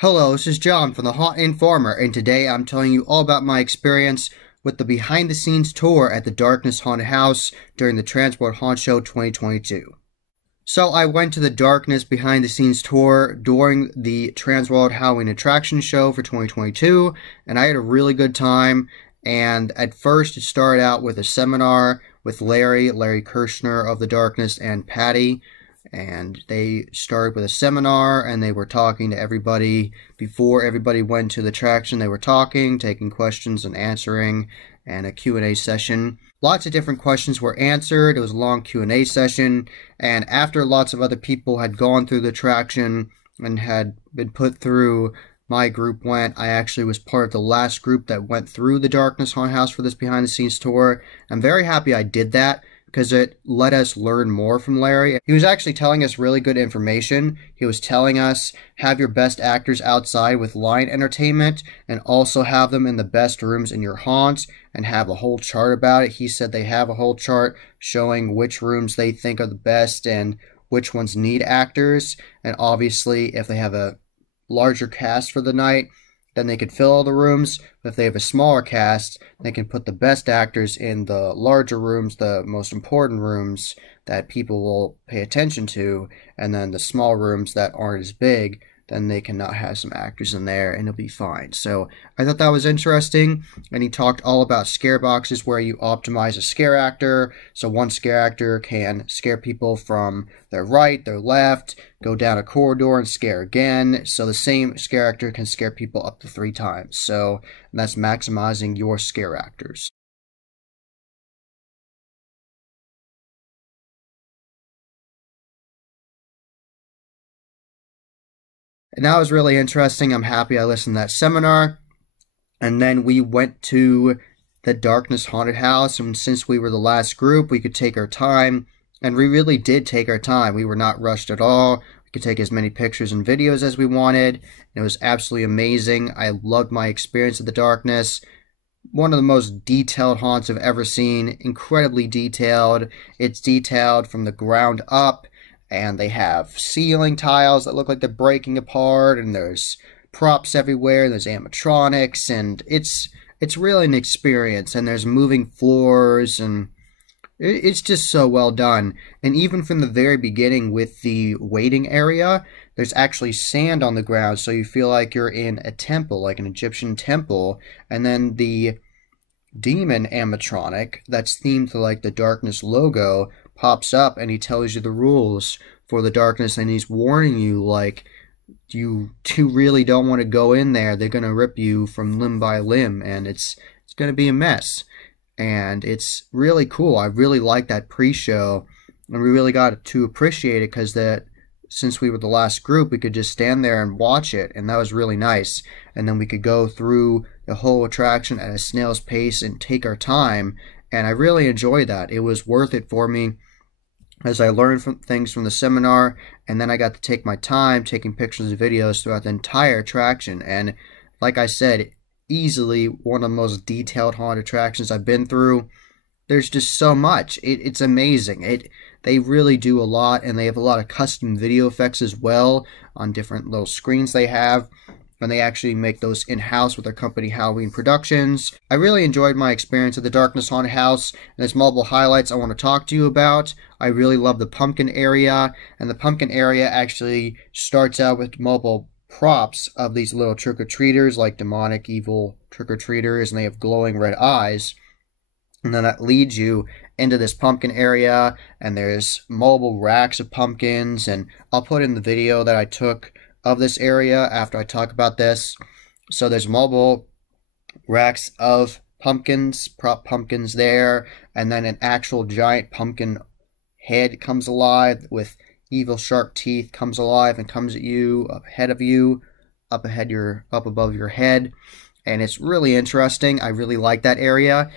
Hello, this is John from the Haunt Informer, and today I'm telling you all about my experience with the behind-the-scenes tour at the Darkness Haunted House during the Transworld Haunt Show 2022. So I went to the Darkness behind-the-scenes tour during the Transworld Halloween Attraction Show for 2022, and I had a really good time. And at first it started out with a seminar with Larry Kirshner of the Darkness, and Patty. And they started with a seminar, and they were talking to everybody. Before everybody went to the attraction, they were talking, taking questions and answering, and a Q&A session. Lots of different questions were answered. It was a long Q&A session, and after lots of other people had gone through the attraction and had been put through, my group went. I actually was part of the last group that went through the Darkness Haunted House for this behind-the-scenes tour. I'm very happy I did that, because it let us learn more from Larry. He was actually telling us really good information. He was telling us, have your best actors outside with line entertainment, and also have them in the best rooms in your haunt, and have a whole chart about it. He said they have a whole chart showing which rooms they think are the best and which ones need actors. And obviously, if they have a larger cast for the night, then they could fill all the rooms. But if they have a smaller cast, they can put the best actors in the larger rooms, the most important rooms that people will pay attention to, and then the small rooms that aren't as big, then they cannot have some actors in there and it'll be fine. So I thought that was interesting. And he talked all about scare boxes, where you optimize a scare actor. So one scare actor can scare people from their right, their left, go down a corridor and scare again. So the same scare actor can scare people up to 3 times. So that's maximizing your scare actors. And that was really interesting. I'm happy I listened to that seminar. And then we went to the Darkness Haunted House, and since we were the last group, we could take our time. And we really did take our time. We were not rushed at all. We could take as many pictures and videos as we wanted. It was absolutely amazing. I loved my experience at the Darkness. One of the most detailed haunts I've ever seen. Incredibly detailed. It's detailed from the ground up. And they have ceiling tiles that look like they're breaking apart, and there's props everywhere, there's animatronics, and it's really an experience, and there's moving floors, and it's just so well done. And even from the very beginning with the waiting area, there's actually sand on the ground, so you feel like you're in a temple, like an Egyptian temple. And then the demon animatronic that's themed to like the Darkness logo pops up, and he tells you the rules for the Darkness, and he's warning you, like, you really don't want to go in there. They're going to rip you from limb by limb, and it's going to be a mess. And it's really cool. I really like that pre-show, and we really got to appreciate it, because that since we were the last group, we could just stand there and watch it, and that was really nice. And then we could go through the whole attraction at a snail's pace and take our time, and I really enjoyed that. It was worth it for me, as I learned things from the seminar, and then I got to take my time taking pictures and videos throughout the entire attraction. And like I said, easily one of the most detailed haunted attractions I've been through. There's just so much. It's amazing. They really do a lot, and they have a lot of custom video effects as well on different little screens they have. And they actually make those in-house with their company, Halloween Productions. I really enjoyed my experience at the Darkness Haunted House, and there's multiple highlights I want to talk to you about. I really love the pumpkin area, and the pumpkin area actually starts out with multiple props of these little trick-or-treaters, like demonic, evil trick-or-treaters, and they have glowing red eyes. And then that leads you into this pumpkin area, and there's multiple racks of pumpkins, and I'll put in the video that I took of this area after I talk about this. So there's multiple racks of pumpkins, prop pumpkins there, and then an actual giant pumpkin head comes alive with evil shark teeth, comes alive and comes at you, up ahead of you, up above your head. And it's really interesting. I really like that area.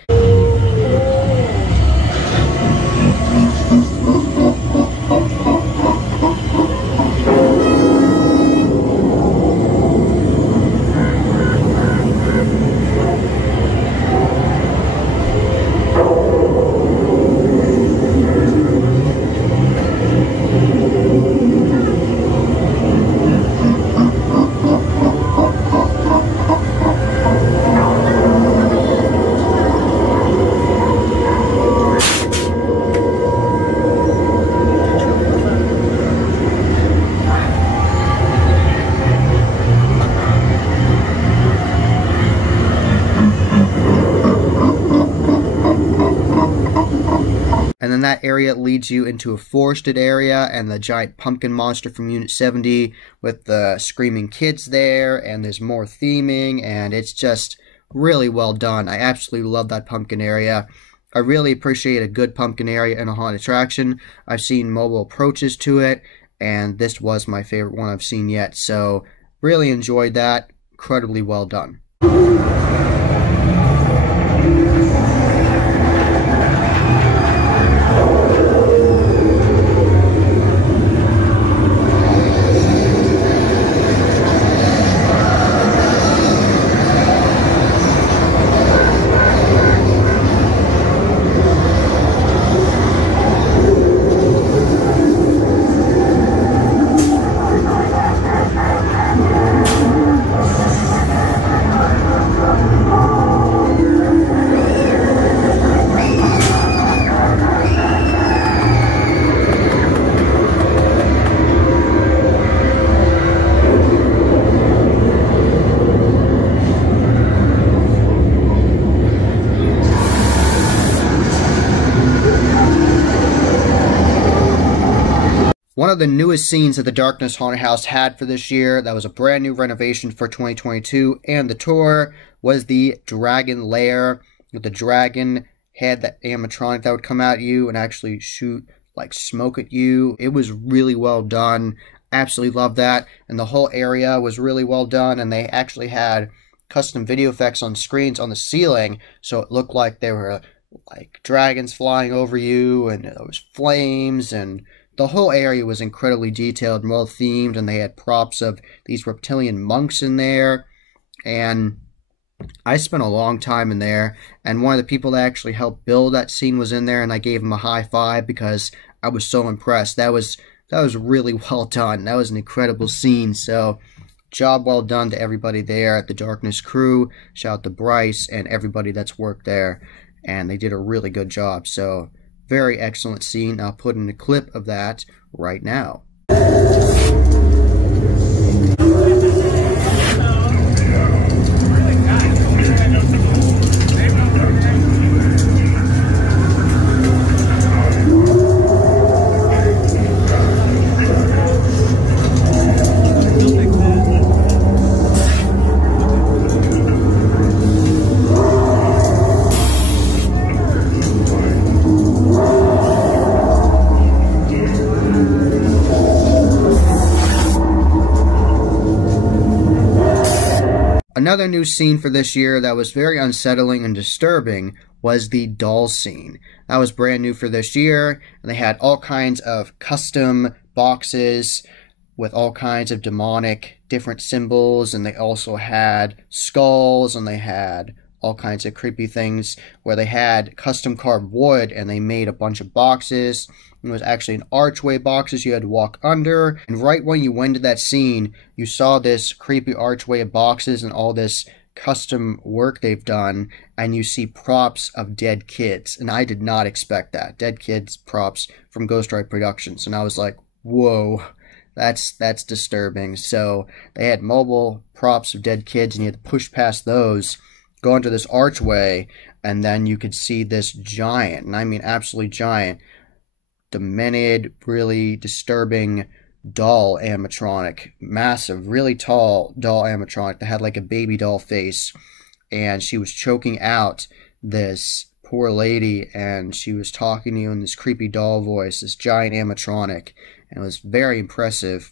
then that area leads you into a forested area and the giant pumpkin monster from Unit 70 with the screaming kids there, and there's more theming, and it's just really well done. I absolutely love that pumpkin area. I really appreciate a good pumpkin area in a haunted attraction. I've seen mobile approaches to it, and this was my favorite one I've seen yet, so really enjoyed that. Incredibly well done. One of the newest scenes that the Darkness Haunted House had for this year, that was a brand new renovation for 2022 and the tour, was the Dragon Lair. With the dragon had that animatronic that would come at you and actually shoot like smoke at you. It was really well done. Absolutely loved that. And the whole area was really well done, and they actually had custom video effects on screens on the ceiling, so it looked like there were like dragons flying over you, and there was flames, and the whole area was incredibly detailed and well themed, and they had props of these reptilian monks in there. And I spent a long time in there, and one of the people that actually helped build that scene was in there, and I gave him a high five because I was so impressed. That was really well done. That was an incredible scene. So job well done to everybody there at the Darkness crew. Shout out to Bryce and everybody that's worked there, and they did a really good job. So very excellent scene. I'll put in a clip of that right now. Another new scene for this year that was very unsettling and disturbing was the doll scene. That was brand new for this year, and they had all kinds of custom boxes with all kinds of demonic different symbols, and they also had skulls, and they had all kinds of creepy things where they had custom carved wood, and they made a bunch of boxes. It was actually an archway boxes you had to walk under, and right when you went to that scene, you saw this creepy archway of boxes and all this custom work they've done, and you see props of dead kids, and I did not expect that. Dead kids props from Ghost Ride Productions, and I was like, whoa, that's disturbing. So they had mobile props of dead kids, and you had to push past those, go into this archway, and then you could see this giant, and I mean absolutely giant, demented, really disturbing doll animatronic, massive, really tall doll animatronic that had like a baby doll face, and she was choking out this poor lady, and she was talking to you in this creepy doll voice, this giant animatronic, and it was very impressive.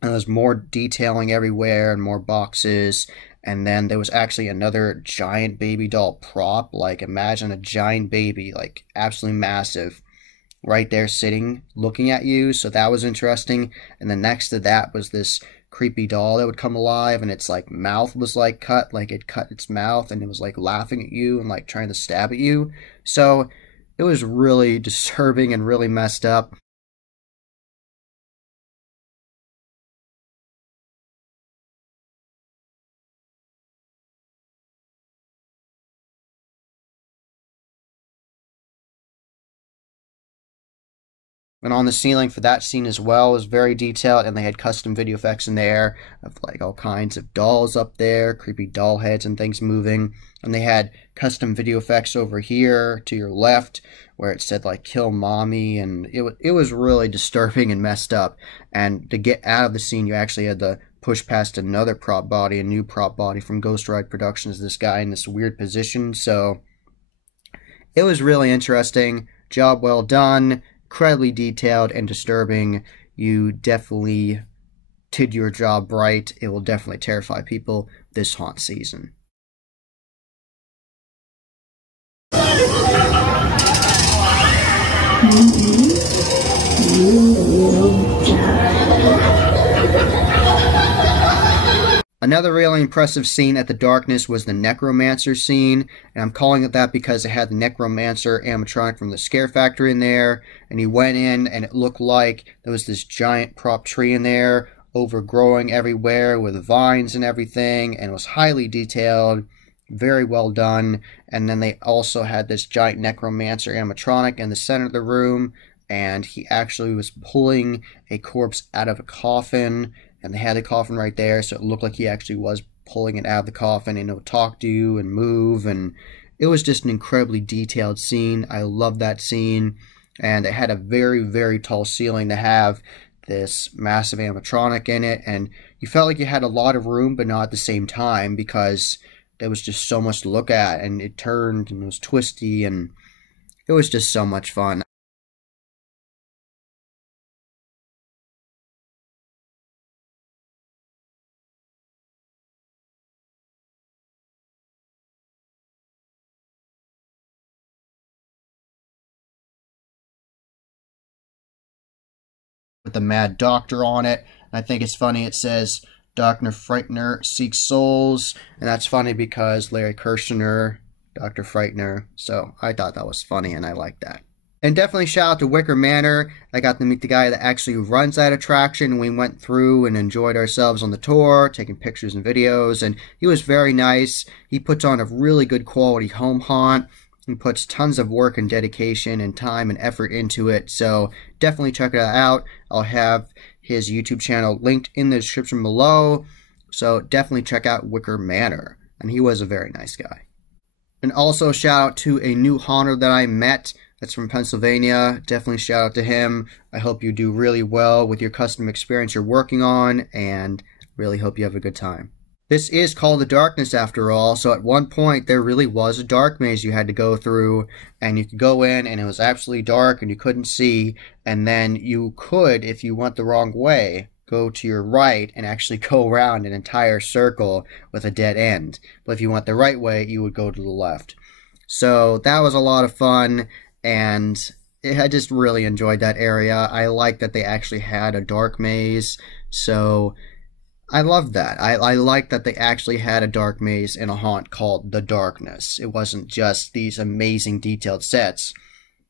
And there was more detailing everywhere and more boxes, and then there was actually another giant baby doll prop, like imagine a giant baby, like absolutely massive, right there sitting looking at you. So that was interesting. And then next to that was this creepy doll that would come alive, and its like mouth was like cut, like it cut its mouth, and it was like laughing at you and like trying to stab at you. So it was really disturbing and really messed up. And on the ceiling for that scene as well was very detailed, and they had custom video effects in there of like all kinds of dolls up there, creepy doll heads and things moving. And they had custom video effects over here to your left where it said like kill mommy, and it was really disturbing and messed up. And to get out of the scene, you actually had to push past another prop body, a new prop body from Ghost Ride Productions, this guy in this weird position. So it was really interesting. Job well done. Incredibly detailed and disturbing. You definitely did your job right. It will definitely terrify people this haunt season. Another really impressive scene at the Darkness was the Necromancer scene, and I'm calling it that because it had the Necromancer animatronic from the Scare Factory in there, and he went in and it looked like there was this giant prop tree in there, overgrowing everywhere with vines and everything, and it was highly detailed, very well done. And then they also had this giant Necromancer animatronic in the center of the room, and he actually was pulling a corpse out of a coffin, and they had the coffin right there, so it looked like he actually was pulling it out of the coffin, and it would talk to you and move, and it was just an incredibly detailed scene. I love that scene, and it had a very, very tall ceiling to have this massive animatronic in it, and you felt like you had a lot of room, but not at the same time, because there was just so much to look at, and it turned, and it was twisty, and it was just so much fun. With the Mad Doctor on it. I think it's funny, it says Dr. Frightener seeks souls, and that's funny because Larry Kirshner, Dr. Frightener, so I thought that was funny and I liked that. And definitely shout out to Wicker Manor. I got to meet the guy that actually runs that attraction. We went through and enjoyed ourselves on the tour, taking pictures and videos, and he was very nice. He puts on a really good quality home haunt. He puts tons of work and dedication and time and effort into it, so definitely check it out. I'll have his YouTube channel linked in the description below, so definitely check out Wicker Manor, and he was a very nice guy. And also shout out to a new haunter that I met that's from Pennsylvania. Definitely shout out to him. I hope you do really well with your custom experience you're working on, and really hope you have a good time. This is called the Darkness after all, so at one point there really was a dark maze you had to go through, and you could go in and it was absolutely dark and you couldn't see, and then you could, if you went the wrong way, go to your right and actually go around an entire circle with a dead end. But if you went the right way, you would go to the left. So that was a lot of fun, and I just really enjoyed that area. I like that they actually had a dark maze, so I loved that. I liked that they actually had a dark maze in a haunt called The Darkness. It wasn't just these amazing detailed sets.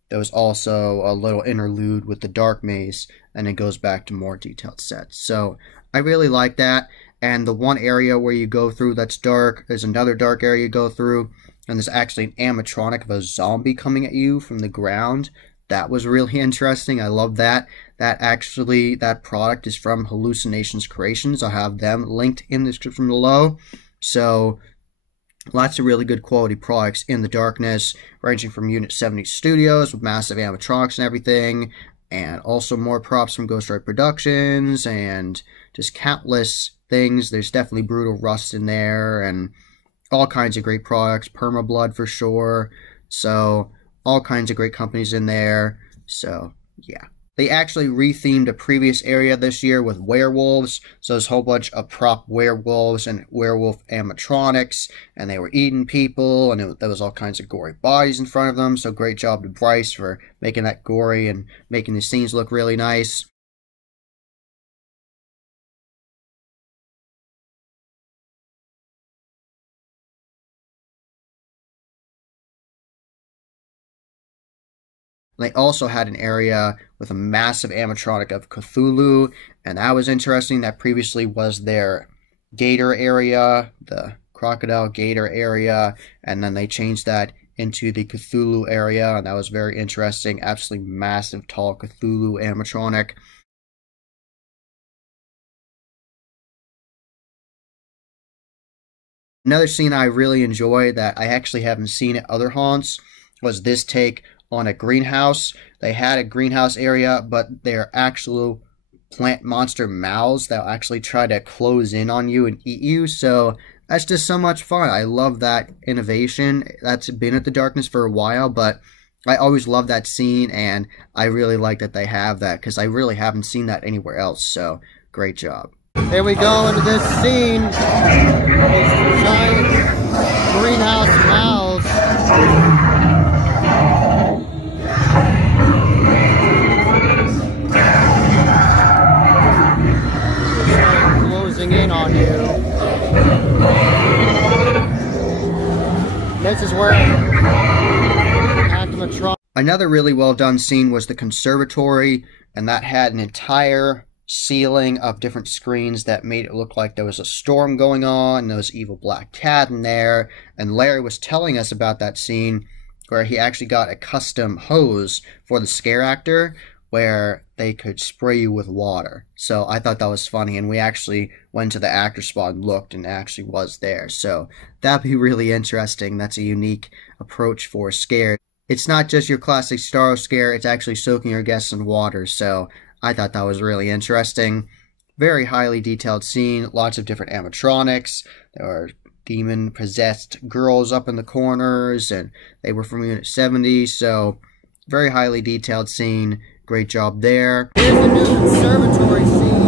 There was also a little interlude with the dark maze, and it goes back to more detailed sets. So I really like that. And the one area where you go through that's dark, there's another dark area you go through, and there's actually an animatronic of a zombie coming at you from the ground. That was really interesting. I love that. That product is from Hallucinations Creations. I'll have them linked in the description below. So lots of really good quality products in the Darkness, ranging from Unit 70 Studios with massive animatronics and everything, and also more props from Ghost Ride Productions, and just countless things. There's definitely Brutal Rust in there, and all kinds of great products. Permablood for sure. So all kinds of great companies in there. So yeah. They actually rethemed a previous area this year with werewolves. So there's a whole bunch of prop werewolves and werewolf animatronics, and they were eating people, and there was all kinds of gory bodies in front of them. So great job to Bryce for making that gory and making the scenes look really nice. They also had an area with a massive animatronic of Cthulhu, and that was interesting. That previously was their gator area, the crocodile gator area, and then they changed that into the Cthulhu area, and that was very interesting. Absolutely massive, tall Cthulhu animatronic. Another scene I really enjoy that I actually haven't seen at other haunts was this take on a greenhouse. They had a greenhouse area, but they're actual plant monster mouths that actually try to close in on you and eat you. So that's just so much fun. I love that innovation. That's been at the Darkness for a while, but I always love that scene, and I really like that they have that because I really haven't seen that anywhere else. So great job. Here we go into this scene. These giant greenhouse mouths. Closing in on you. This is where Actimatron. Another really well done scene was the conservatory, and that had an entire ceiling of different screens that made it look like there was a storm going on, and there was evil black cat in there, and Larry was telling us about that scene where he actually got a custom hose for the scare actor where they could spray you with water. So I thought that was funny, and we actually went to the actor spot and looked, and it actually was there. So that'd be really interesting. That's a unique approach for a scare. It's not just your classic Starro scare, it's actually soaking your guests in water, so I thought that was really interesting. Very highly detailed scene, lots of different animatronics. There were demon-possessed girls up in the corners, and they were from Unit 70, so very highly detailed scene. Great job there. Here's the new conservatory scene.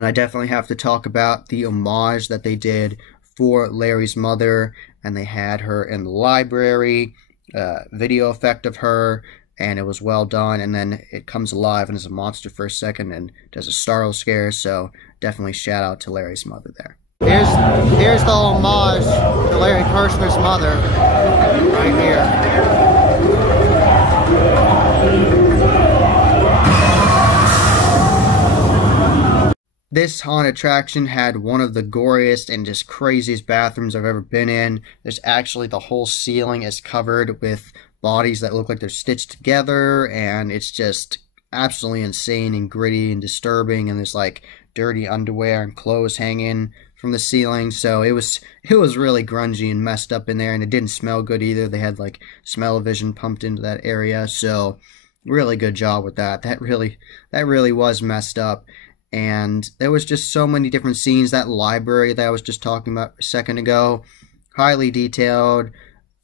I definitely have to talk about the homage that they did for Larry's mother, and they had her in the library, video effect of her, and it was well done, and then it comes alive and is a monster for a second and does a Starro scare, so definitely shout out to Larry's mother there. Here's the homage to Larry Kirshner's mother, right here. This haunted attraction had one of the goriest and just craziest bathrooms I've ever been in. There's actually the whole ceiling is covered with bodies that look like they're stitched together, and it's just absolutely insane and gritty and disturbing, and there's like dirty underwear and clothes hanging from the ceiling, so it was really grungy and messed up in there, and it didn't smell good either. They had like smell-o-vision pumped into that area, so really good job with that. That really was messed up. And there was just so many different scenes. That library that I was just talking about a second ago, highly detailed.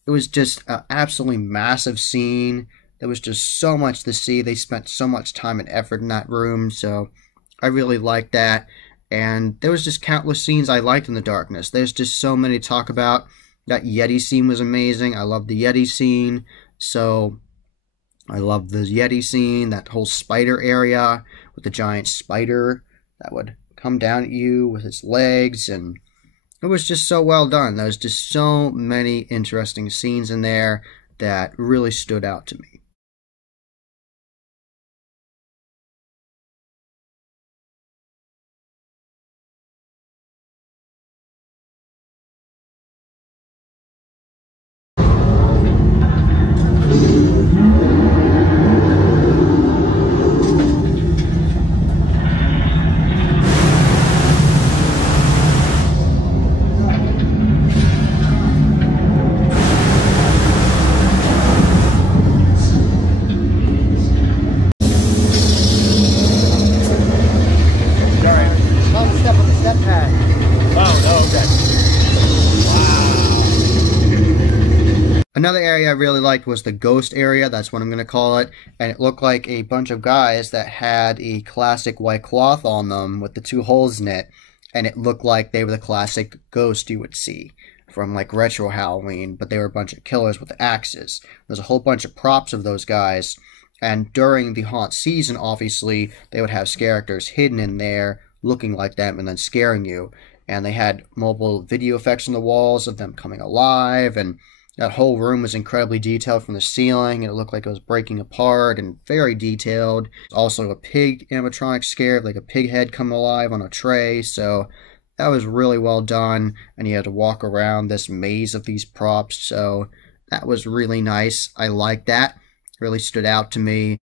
It was just an absolutely massive scene. There was just so much to see. They spent so much time and effort in that room, so I really liked that. And there was just countless scenes I liked in the Darkness. There's just so many to talk about. That Yeti scene was amazing. I love the Yeti scene. So I love the Yeti scene, that whole spider area with the giant spider that would come down at you with its legs, and it was just so well done. There was just so many interesting scenes in there that really stood out to me. Another area I really liked was the ghost area. That's what I'm going to call it. And it looked like a bunch of guys that had a classic white cloth on them with the two holes in it. And it looked like they were the classic ghost you would see from like retro Halloween, but they were a bunch of killers with axes. There's a whole bunch of props of those guys, and during the haunt season, obviously, they would have characters hidden in there looking like them and then scaring you. And they had mobile video effects on the walls of them coming alive, and that whole room was incredibly detailed from the ceiling, and it looked like it was breaking apart and very detailed. Also a pig animatronic scare, like a pig head coming alive on a tray, so that was really well done, and you had to walk around this maze of these props, so that was really nice. I liked that. It really stood out to me.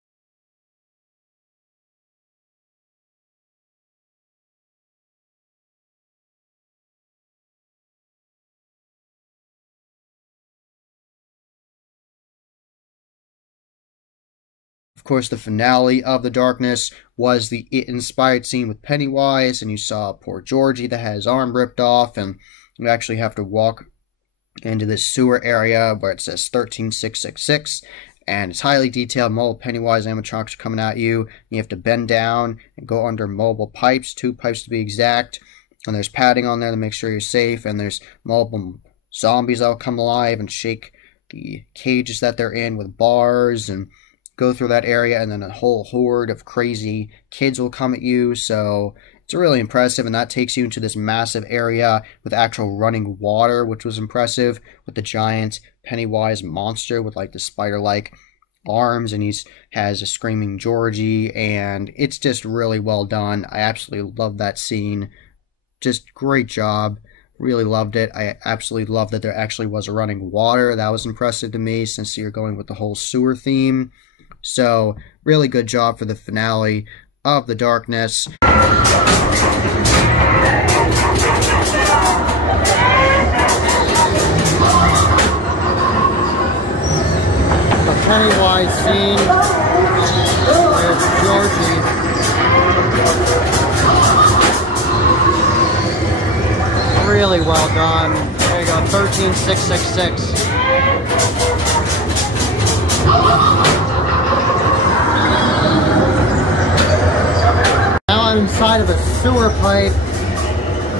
Of course, the finale of The Darkness was the It-inspired scene with Pennywise, and you saw poor Georgie that had his arm ripped off, and you actually have to walk into this sewer area where it says 13666, and it's highly detailed. Mobile Pennywise animatronics are coming at you. You have to bend down and go under mobile pipes, 2 pipes to be exact, and there's padding on there to make sure you're safe, and there's mobile zombies that'll come alive and shake the cages that they're in with bars and go through that area, and then a whole horde of crazy kids will come at you, so it's really impressive, and that takes you into this massive area with actual running water, which was impressive, with the giant Pennywise monster with like the spider-like arms, and he has a screaming Georgie, and it's just really well done. I absolutely love that scene. Just great job. Really loved it. I absolutely love that there actually was a running water. That was impressive to me, since you're going with the whole sewer theme. So, really good job for the finale of The Darkness. The Pennywise scene with Georgie. Really well done. There you go, 13666. Now I'm inside of a sewer pipe.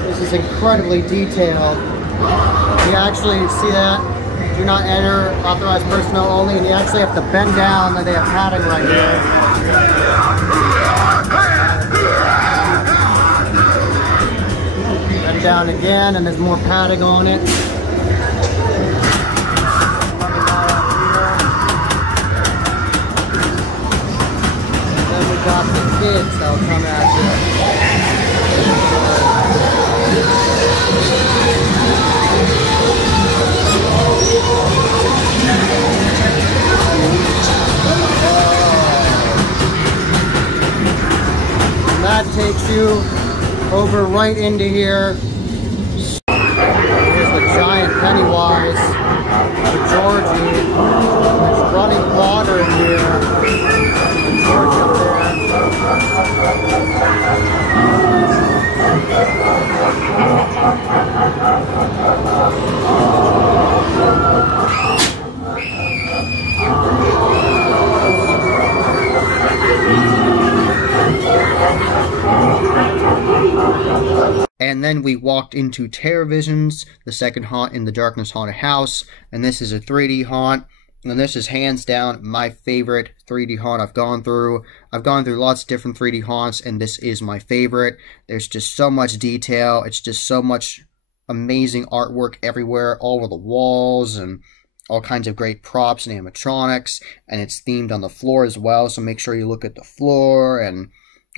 This is incredibly detailed. You actually see that? Do not enter, authorized personnel only, and you actually have to bend down, like they have padding right here. Bend down again, and there's more padding on it. Got the kids that'll come at you. And that takes you over right into here. Here's the giant Pennywise with Georgie. There's running water in here. Georgie up there. And then we walked into Terrorvisions, the second haunt in the Darkness Haunted House, and this is a 3D haunt. And this is hands down my favorite 3D haunt I've gone through. I've gone through lots of different 3D haunts, and this is my favorite. There's just so much detail. It's just so much amazing artwork everywhere, all over the walls, and all kinds of great props and animatronics. And it's themed on the floor as well, so make sure you look at the floor and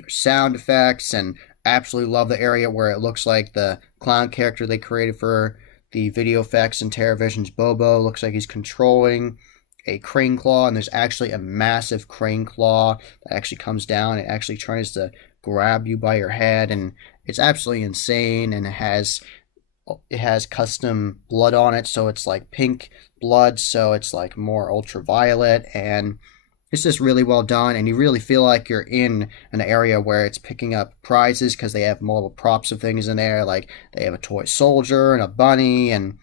sound effects. And absolutely love the area where it looks like the clown character they created for the video effects in Terrorvision's Bobo. Looks like he's controlling a crane claw, and there's actually a massive crane claw that actually comes down and actually tries to grab you by your head, and it's absolutely insane. And it has custom blood on it, so it's like pink blood, so it's like more ultraviolet, and it's just really well done, and you really feel like you're in an area where it's picking up prizes, because they have multiple props of things in there. Like they have a toy soldier and a bunny and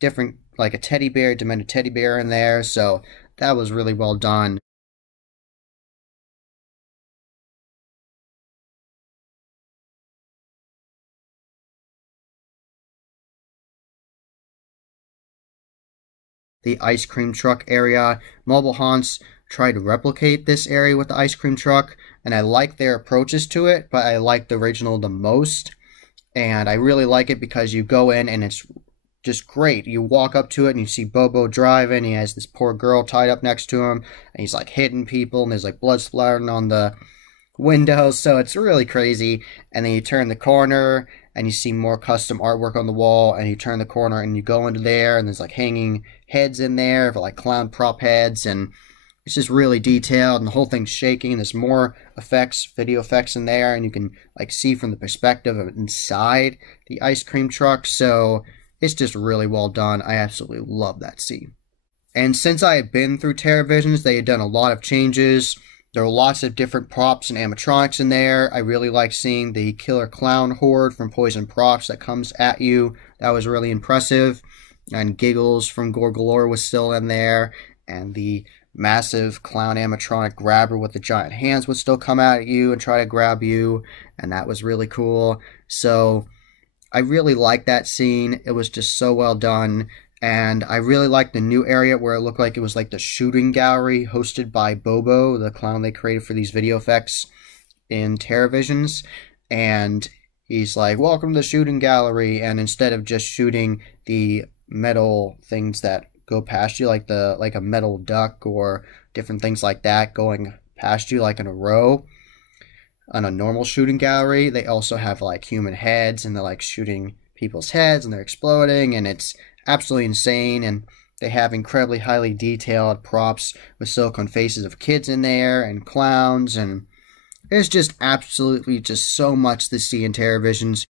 different, like a teddy bear, demented teddy bear in there. So that was really well done. the ice cream truck area. Mobile haunts try to replicate this area with the ice cream truck, and I like their approaches to it, but I like the original the most. And I really like it because you go in and it's just great. You walk up to it and you see Bobo driving. He has this poor girl tied up next to him, and he's like hitting people, and there's like blood splattering on the windows, so it's really crazy. And then you turn the corner and you see more custom artwork on the wall, and you turn the corner and you go into there, and there's like hanging heads in there for like clown prop heads, and it's just really detailed, and the whole thing's shaking, and there's more effects, video effects in there, and you can like see from the perspective of inside the ice cream truck. So it's just really well done. I absolutely love that scene. And since I had been through TerrorVisions, they had done a lot of changes. There were lots of different props and animatronics in there. I really like seeing the killer clown horde from Poison Props that comes at you. That was really impressive. And Giggles from Gore Galore was still in there. And the massive clown animatronic grabber with the giant hands would still come at you and try to grab you. And that was really cool. So I really liked that scene. It was just so well done. And I really liked the new area where it looked like it was like the shooting gallery hosted by Bobo, the clown they created for these video effects in TerrorVisions. And he's like, welcome to the shooting gallery. And instead of just shooting the metal things that go past you, like a metal duck or different things like that going past you like in a row on a normal shooting gallery, they also have like human heads, and they're like shooting people's heads and they're exploding, and it's absolutely insane. And they have incredibly highly detailed props with silicone faces of kids in there and clowns, and there's just absolutely just so much to see in TerrorVisions.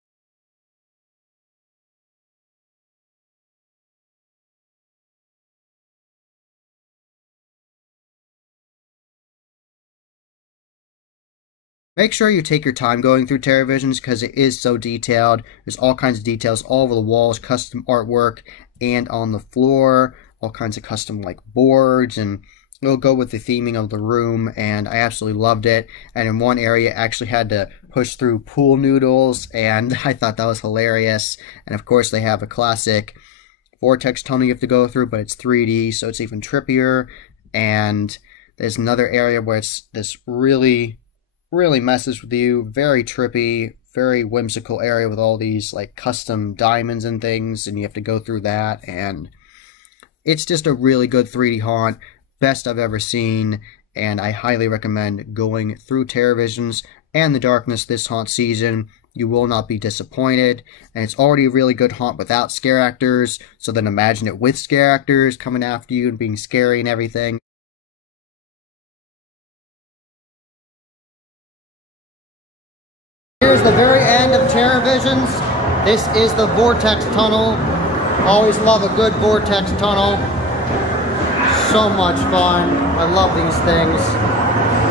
Make sure you take your time going through TerrorVisions because it is so detailed. There's all kinds of details all over the walls, custom artwork, and on the floor, all kinds of custom like boards, and it'll go with the theming of the room, and I absolutely loved it. And in one area, I actually had to push through pool noodles, and I thought that was hilarious. And of course, they have a classic vortex tunnel you have to go through, but it's 3D, so it's even trippier. And there's another area where it's this really messes with you, very trippy, very whimsical area with all these like custom diamonds and things, and you have to go through that, and it's just a really good 3D haunt, best I've ever seen, and I highly recommend going through TerrorVisions and the Darkness this haunt season. You will not be disappointed, and it's already a really good haunt without scare actors, so then imagine it with scare actors coming after you and being scary and everything. Here's the very end of TerrorVisions. This is the Vortex Tunnel. Always love a good Vortex Tunnel. So much fun. I love these things.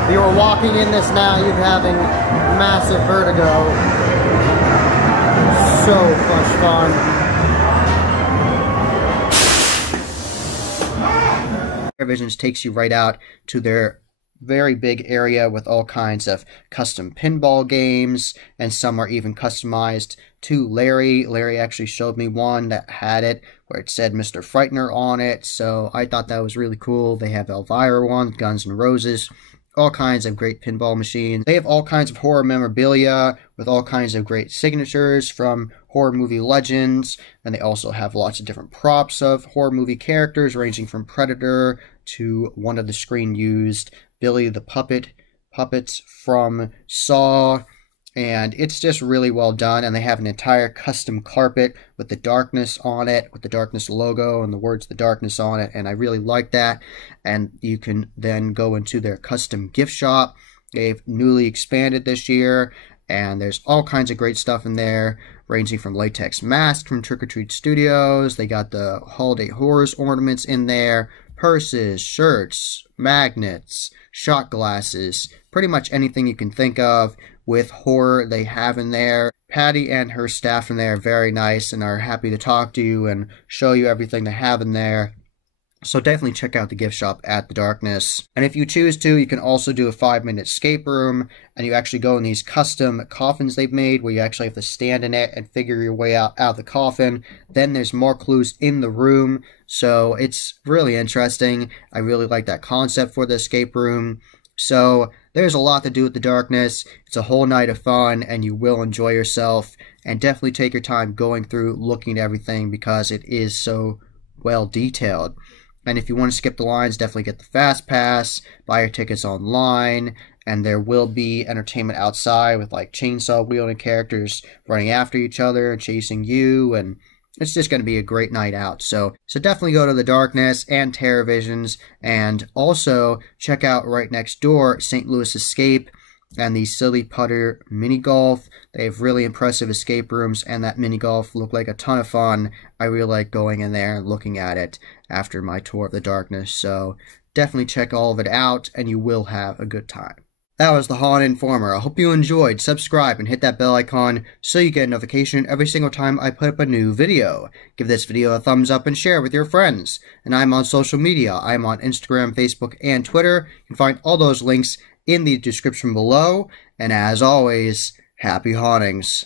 If you were walking in this now, you'd be having massive vertigo. So much fun. TerrorVisions takes you right out to their very big area with all kinds of custom pinball games, and some are even customized to Larry. Larry actually showed me one that had it where it said Mr. Frightener on it, so I thought that was really cool. They have Elvira one, Guns N' Roses, all kinds of great pinball machines. They have all kinds of horror memorabilia with all kinds of great signatures from horror movie legends, and they also have lots of different props of horror movie characters ranging from Predator to one of the screen used Billy the puppets from Saw, and it's just really well done. And they have an entire custom carpet with the Darkness on it, with the Darkness logo and the words The Darkness on it, and I really like that. And you can then go into their custom gift shop. They've newly expanded this year, and there's all kinds of great stuff in there, ranging from latex masks from Trick or Treat Studios. They got the Holiday Horrors ornaments in there, purses, shirts, magnets, shot glasses, pretty much anything you can think of with horror they have in there. Patty and her staff in there are very nice and are happy to talk to you and show you everything they have in there. So definitely check out the gift shop at the Darkness. And if you choose to, you can also do a 5-minute escape room, and you actually go in these custom coffins they've made where you actually have to stand in it and figure your way out of the coffin. Then there's more clues in the room, so it's really interesting. I really like that concept for the escape room. So there's a lot to do with the Darkness. It's a whole night of fun, and you will enjoy yourself. And definitely take your time going through, looking at everything, because it is so well detailed. And if you want to skip the lines, definitely get the Fast Pass, buy your tickets online, and there will be entertainment outside with like chainsaw wielding characters running after each other and chasing you, and it's just going to be a great night out. So definitely go to the Darkness and Terror Visions, and also check out right next door St. Louis Escape and the Silly Putter Mini Golf. They have really impressive escape rooms, and that mini golf looked like a ton of fun. I really like going in there and looking at it after my tour of the Darkness. So definitely check all of it out, and you will have a good time. That was the Haunted Informer. I hope you enjoyed. Subscribe and hit that bell icon so you get a notification every single time I put up a new video. Give this video a thumbs up and share with your friends. And I'm on social media. I'm on Instagram, Facebook, and Twitter. You can find all those links in the description below. And as always, happy hauntings.